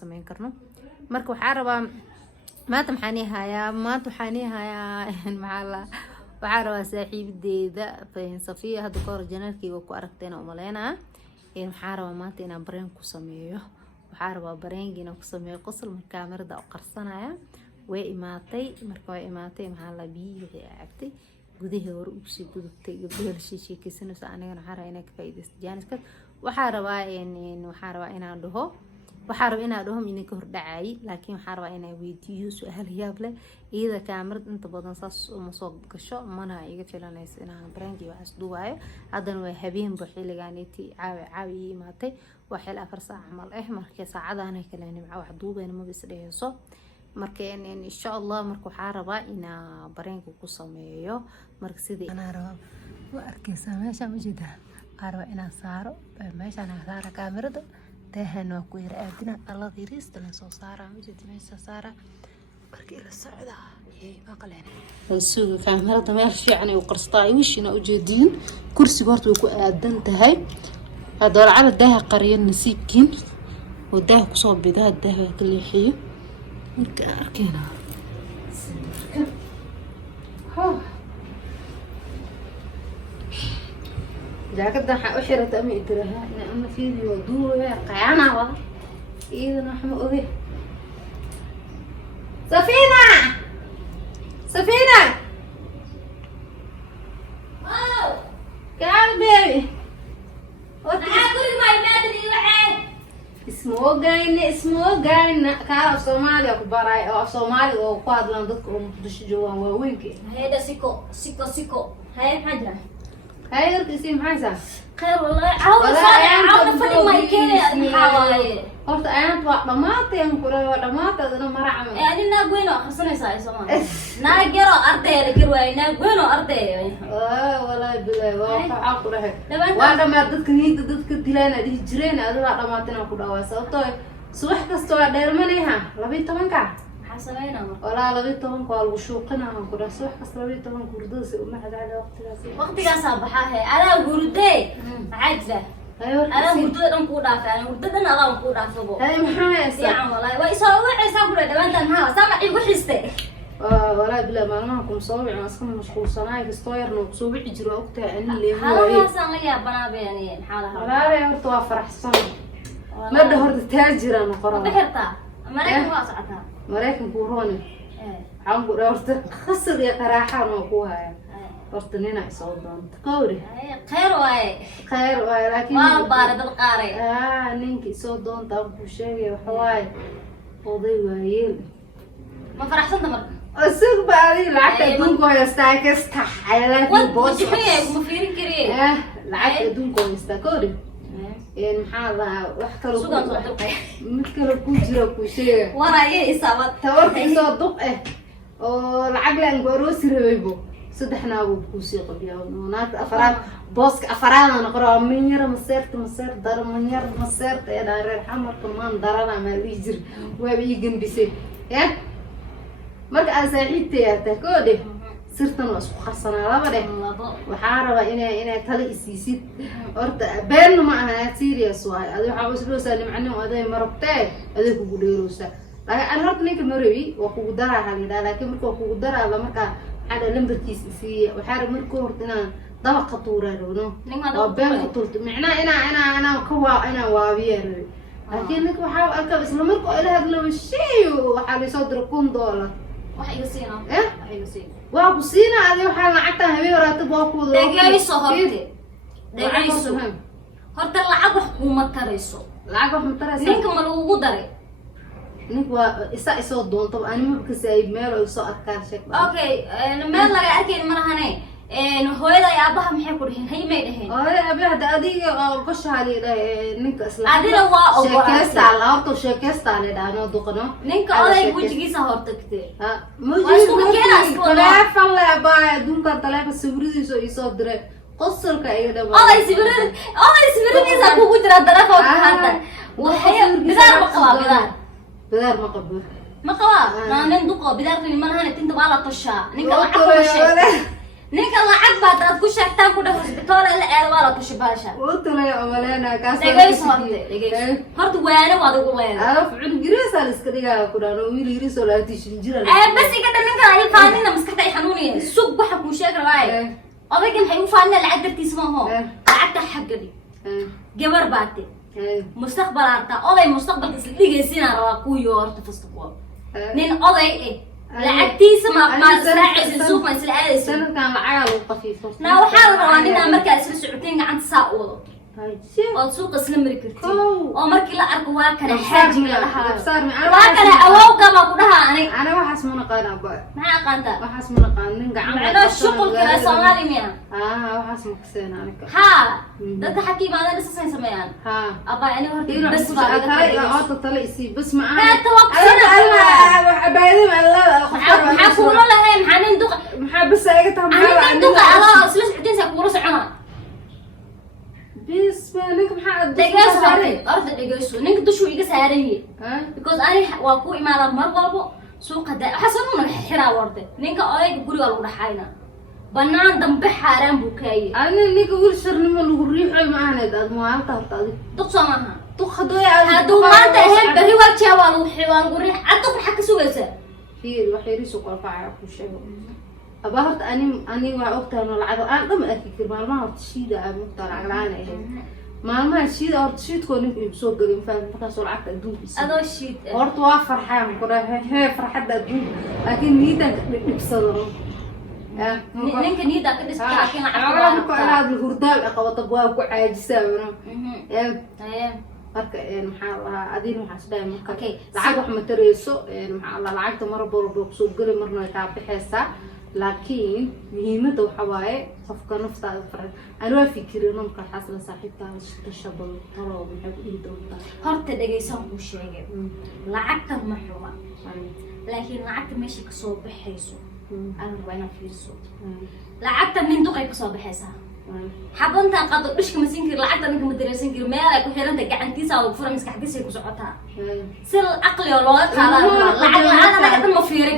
samayn karno marka waxaa rabaa maanta maxaan hayaa maxaa la waxaa rabaa saaxiibdeeda Safiya hadda ka hor janaalkayga ku aragtayna u maleynaa waxaa rabaa maanta inaan bareen ku sameeyo waxaa rabaa bareengiina ku sameeyo qosol marka kaamirada u qarsanaya way imaatay maxaa la biyo wixii cabtay gudaha hore u sii gudubtay gabdhaha sheekaysanaysa anigana waxaa rabaa inaan ka faa'iideysto jaaniska waxaa rabaa inaan dhaho idinka hor dhacay laakiin waxaa rabaa inaan weydiiyo su'aal yaab leh iyada kaamirada inta badan saas uma soo gasho mana iga filanayso inaan bareenkii wax duubayo haddana waa habeenba xilligaaniti caawi imaatay waa xil 4 saac camal markii saacadaana kala nimco wax duubayna ma bis dheheyso marka insha Allah marka waxaa rabaa inaan bareenka ku sameeyo marka sidii ana rabaa waa arkaysaa meesha ma jida arba inaan saaro meeshaan aan saaro kaamirada taahana ku yar aadina alla diirista la soo saara ma jida meesha saara markii la socda maqleen suuga kaamirada meel fiican ay u qarstaa wishina u jeedin kursiga horta way ku aadan tahay hadal cala daaha qariyo nasiibkiin wadaha ku soo bidaa daaha ka leexiyo marka arkayna jaakada waxa u xirata ama idiraha ama fiidiyo duuya qayana wada iidana wax ma oge Safina oh gal baby اسمه كان Soomaali ku baray oo Soomaali oo ku hadlaan dadka oo Muqdisho joogan waa weynka هيدا سيكو هاي حاجة هاي اسم حاجة خير والله عاود فدي ما يكيل حواي horta ayaan waa dhamaatay dhamaatay mara camal يعني ناقوينو خسنيسا Soomaali naagero ardayda kirwaay naagweyno arday wallahi billahi waa ku dhahay waa dhamaad dadka niinta dadka dilayna dhigi jireen adiga dhamaatayna ku dhawaay sababtoo subax kasta waa dheermanayha 12ka حسنينا ولا 12 waa lagu shuuqinaa ku dhahay subax kasta 12 gurdada si uma hadaada waqtigaas sabaxahay ala gurday عاجله أنا قلت لهم كودا فعلا قلت لهم أنا كودا فبو هاي محايا يا عم والله ويسوي عيسى كودا ده أنت نها سامع يوحشته ولا بلا ما معكم صوبي أنا أصلا مشغول صناعي كستوير نو صوبي يجروا وقتها أنا اللي هو هذا صار يا بنا بيني حالها ولا يا مرتوا فرح صنع ما دهورت تاجر أنا قرار بحرتها مريكن واسعتها مريكن كوروني عم قررت خسر يا قراحة نوقوها hortanina soo doonto qowri khayr waay laakiin waa baarad qaaray ninki soo doonta ku sheegay waxa waay oday waayeen ma faraxsanta marka asig baadi lacagta adduunka haystaa kasta xayalaadii boos ma fiirin kariyay lacagta adduunka haystaa qowri maxaa la wax kale mid kale ku jira ku sheegay waraaye isaabad tawarkiisoo duq oo lacag laan gooroosi rabaybo صدحنا وبكوسي قبيا وناك أفراد بوسك أفراد أنا قرأ منير مسير دار منير مسير يا دار الحمر كمان دارنا ما يجر وبيجن بيسي يا مرك أسعيد يا تكودي صرت أنا أسوق خرصنا لا بده وحارة إنا تلي السيسيد أرد بين معها سيريس واي هذا حاول سلوسة اللي معناه هذا مربطة هذا كقولي روسا لكن أنا هرت نيك مروي وكقدرها هذا لكن مرك وكقدرها لما هذا لمبركيس سي وحارب مركو هرتنا طبق طورانو وبين قطرت معناه انا كوا انا وابير لكن لك وحاول اركب اسمه مركو الى هذا لو شيء وحال يصدركم دولار waxay gasina waxay gasina waa ku siina adiga waxa lacagta habeen raatib waa ku dhagayso horta lacag wax kuma tarayso ninka ma lagu daray نك وإسا إسوا دون طبعا أنا ما بكسي ميل وإسوا أكار شكل. أوكي أنا ميل لقى أكيد مرة هني إنه هو إذا يأبها محيكور هي ما يدهين. أبي هذا أدي قش عليه ده نك أصلا. أدي لو شكست على أرض شكست على ده أنا دقنا. نك هذا يبغى يجي سهرت كتير. موجود. كلا فلا باي دون كتلا بس سبريد إسوا درة قصر كأيه ده. الله يسبرني إذا كوكو ترى درا هذا. وهي بدار مقبل بدار مقبل. ما قوا ما نندقه بدار في المنهى نتنت بالا طشة نك ninka lacag baad aad ku sheegtaan ku dhaw hospitaal la aad waa la tushi baasha وطلع عملنا كاس horta waana waad ugu leedahay عرف عند جريس على اسكريا كنا ويل يريس ولا تشنجر بس iga ninka ay faanina maskaxday xanuuniyay suuq waxa ku sheeg rabay odayga maxay u faanina lacag dartiis ma ho lacagta xaqadi gabar baate mustaqbal arta oday mustaqbalka is dhigaysiina rabaa ku yoorta fastaqo nin oday lacagtiisa ma israaciis suuq ma isla aadaysa سنة كان لعيال وقفيف na waxa la rabaa nin markaa isla socoteen gacanta saa u wado oo suuq isla mari kartid oo markii la arko waa kana xaajiga lahaa waa kana awowga ma ku dhahaa ani أنا واحد اسمه نقان أبا ma aqaanta واحد اسمه نقان نقع macna shuqul kala Soomaali miya واحد اسمه كسين أنا ha dadka xakiimada dhisay sameeyaan aba ani horta bas baa أنا طلع يسي بس معاه ما توقفنا بعدين الله maxaa kuula lahayn maxaa nin duq بس أجتها nin duq ala isla socoteen sa kuula socona بس مالك محمد dhageyso horta dhageyso ninka dushu iga saarayay because ani waa ku imaada mar walbo suuqa xasan una xiraa warde ninka odayga guriga lagu dhaxayna banaan dambe xaraan buu kaayay أنا اللي قول شرني من الريح معنا ده ما أعرف duq Soomaha تخدوي haduu maanta hel bari wajaa waa lagu xibaan guri caddu waxa ka sugaysa في وحيري سوق رفع كل أبغى أني وعقتها إنه العذاب أنا ضم أكيد ما هو تشيد مقطع على ما تشيد أو تشيد تكون بسوق قريب فاهم فكان سرعة الدوب هذا الشيء أرت وافر حام كنا هي فرحة الدوب لكن نيدا بصدره ninka niida ka dhis laakiin أنا هذا الهردال أقوى طبوا وعاجزة marka maxaa lahaa adin waxa isdhaay marka lacag wax ma tareyso maxaa la lacagta mar walba soo gali marna ay ka bixaysaa laakiin muhiimada waxa waaye qofka naftaada farxad aan waa fikirin marka xasla saaxiibtaada shaqo shabal talo maxay u dhigi doontaa horta dhageysan ku sheegay lacagta ma xuma laakiin lacagta meesha ka soo baxayso aan rabaa fiirso lacagta min duqay ka soo baxaysaa حبنت قد دشك مسينكر لعقد انك مدرسينكر ميل ku xiranta gacantiisa oo furan maskaxdiisa ku socotaa sil aqli oo loo qaado lacag la'aan ma fiirin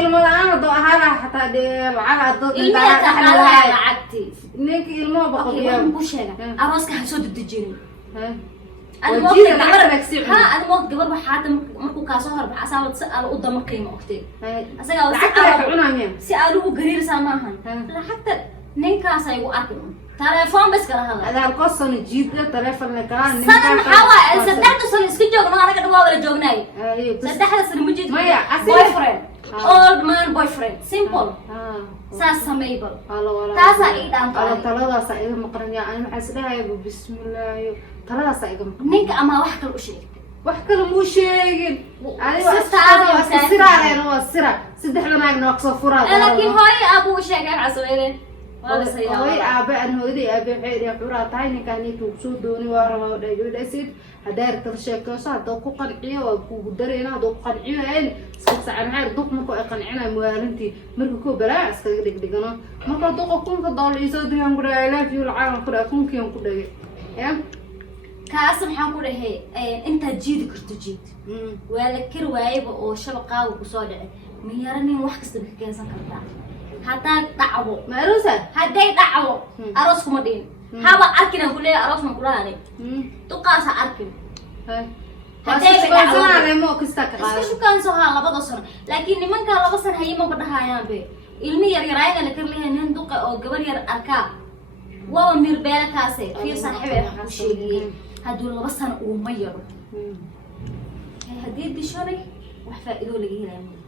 ilmo la'aan doo ahaa hataa de lacag doo lacagti ninka ilmo baqoyaa ku sheega arooska ha soo dejin أنا موت قبل حاتم مركو كاسو هرب أسأل سأل قدام قيمة أختي أسأل سألوه قرير ساماهن لا حتى نينكا سايقو أكل تلفون بس كلا هذا هذا القصة نجيب له تلفون لكان سنة محاوى صدقت سنة اسكت جوجنا أنا كده ولا جوجناي صدقت سنة مجد boy friend old man boyfriend simple ساس ميبل تاسا إيدان على طلبة سعيدة مقرنية أنا حسنا يا بسم الله طلبة سعيدة نينك أما وحكي الأشياء وحكي مو شيء أنا السرعة أنا السرعة سدح لنا نقص فرا لكن هاي أبو شيء عسويره هاي أبي أنا هودي أبي حيري حورا تايني كاني توكسود دوني وارما ودايو دايسيد هداير ترشيك صار دوقو قنعيه وكو درينا دوقو قنعيه هاي سكت عن هاي دوق مكو قنعنا موالنتي مركو بلا اسك دغدغنا marka doqo kunka dooliso diyan ku dhaay la fiyo lacag ku dhaay kunkiyan ku dhaay ya kaas maxaan ku dhahay inta jiid karto jiid wala kir waayba oo shabaqaaga ku soo dhacay miyaranin wax kasta ka keensan kartaa hataa dhacdo maarusa haday dhacdo aroos kuma dhiin haba arkina ku leeyahay aroos ma ku raanay duqaasa arkin haday dhacdo mo kasta ka qaado isku kan soo haa labada sano laakiin nimanka laba sano hayma badahayaan be ilmi yar yarayna la karleeyahay nin duqa oo gabar yar arka waa mir beelkaase fiir saaxiib ah ku sheegay haduu laba sano uu ma yaro hadii dishoray wax faa'iido laga helayo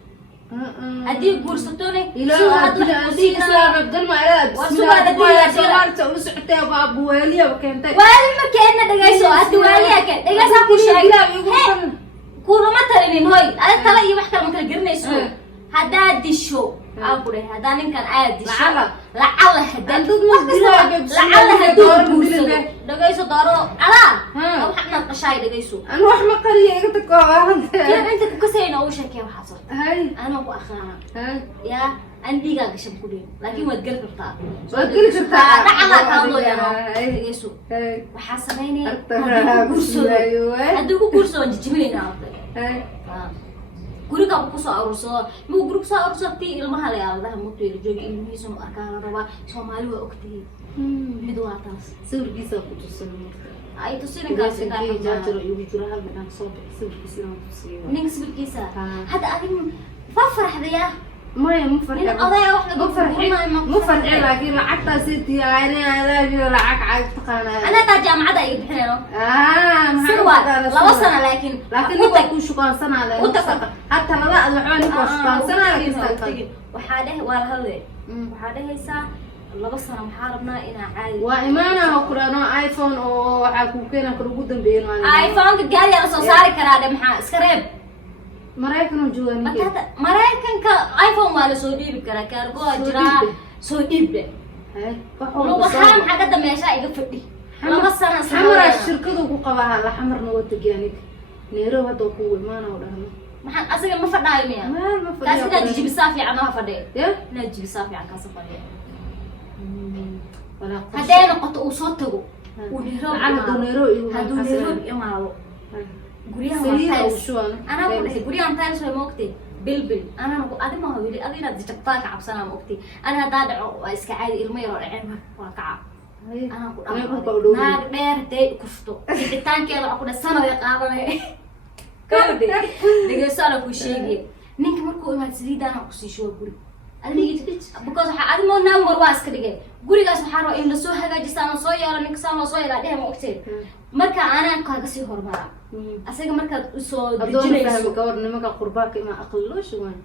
hadii guursatone soo hadda islaam abdul maarad bismillah u socotay babu waliya keentay wali ma keena dhagayso hadda waliya ka dhagaysa ku sheegay kulama talinin hoy ay tala iyo wax kale ma kala garanayso hadaa disho أقوله هذا نكان عادي لعله هدان لعله هدور بورسو دقيسو دارو على أو حنا قشاي دقيسو أنا واحد ما قريه قلتك كيف أنت كسينا أول شيء كيف حصل هاي أنا أبو أخانا يا عندي قاعد شم كلين لكن ما تقلق بتاع لعله كانوا يا دقيسو وحاسبيني هدوكو كورسو هدوكو كورسو جميلين عبد guriga ku soo aruursado ma guriga soo aruursado tii ilmaha la yaaladaha muteel jooga ilmihiisa ma arkaa la rabaa Soomaali waa ogtahay mid waa taas sawirkiisa ku tusan ay tusin kaas jaajar iyo jira hal midaan soo bixi sawirkiisa aan tusiyo nin sawirkiisa hada adin fafraxdaya ما مفرح مفرح لكن لعقتها ستي أنا لا لعق عقد قانا أنا تا جامعة ده يبحثنا سوا لا وصلنا لكن أنت كل شو سنة لا حتى لا أذبحوني كل شو سنة لكن وحاده والهذا وحاده هسا لا وصلنا محاربنا إلى عادي وإيمانا وقرانا آيفون أو عكوكينا كروجودن بينو آيفون قد قال يا رسول صار كرادة محا سكريب مرايكن وجواني مرايكن كآيفون ما لسودي بكرا كارجو أجرا سودي به لو حرام حاجة ده ماشى يقفدي لما صار حمر الشركة ده وقواها لا حمر نوت جانك نيرو هذا قوي ما نورهم ما أصلا ما فدا يوميا ما فدا كاسي نجيب صافي عنها فدا يا نجيب صافي عن كاس فدا ولا هذا نقطة وصوته ونيرو هادو نيرو يمالو guryaha ana ku dhahay guryahan taan soo moogtay bilbil ana ku adima hawili adina dijabtaa ka cabsana moogtay ana hadaa dhaco waa iska caadi ilmo yar oo dhaceen waa ka ana ku dhaco naag dheer day kufto xitaankeeda waxa ku dhahay sanad qaadanay kawde dhigeysana ku sheegay ninka markuu imaad saliidana ku sii shoo guri adina because waxa adimo number waa iska dhigay gurigaas waxa roo in la soo hagaajistaan soo yeelo ninka saan soo yeelo dhahay moogtay marka ana kaaga sii hormara asaga markaad u soo dejinayso gawar nimanka qurbaanka ima aqallo shawaan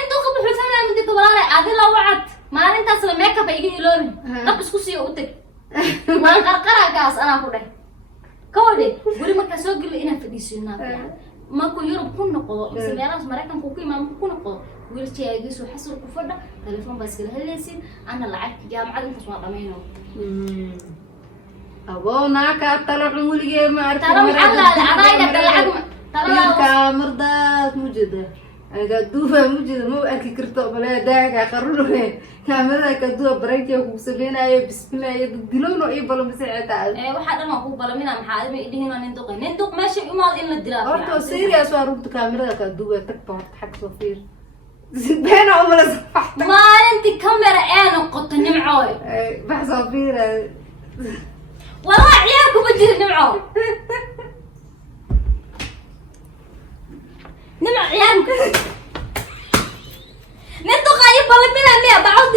inta qab xusana mid tobalaa adila wacad maalintaas la makeup ay iga iloon qab isku sii u tag waan qarqaragaas ana ku dhahay kawade guri marka soo gal ina fadhiisina ma ku yurub ku noqdo isagaraas Mareykanka ku imaan ku noqdo wiilkaygiisu xasul ku fadha telefoon bas kala helaysin ana lacag jaamacad inta soo dhameeyno أبونا كاتلو عمولي ما أعرف ترى محلا العراية تلعب ترى كاميرا موجودة كدوها موجودة مو أكيد كرتو بلا داعي آخرونه كاميرا كدوها بريكي وسبينا أي بسمنا أي بدلونه أي بلا مساعدة تعال واحد أنا هو بلا منا محارم إيدينا نندق ماشي يمال إلا الدراسة أرتو سيريا سوى روبت كاميرا كدوها تكبر حق صفير بين عمر صفحت ما أنت كاميرا أنا قط نمعوي بحث صفير والله عيالكم بجري نمعوا نمع عيالكم ننتو قايب بالله منا مية بعض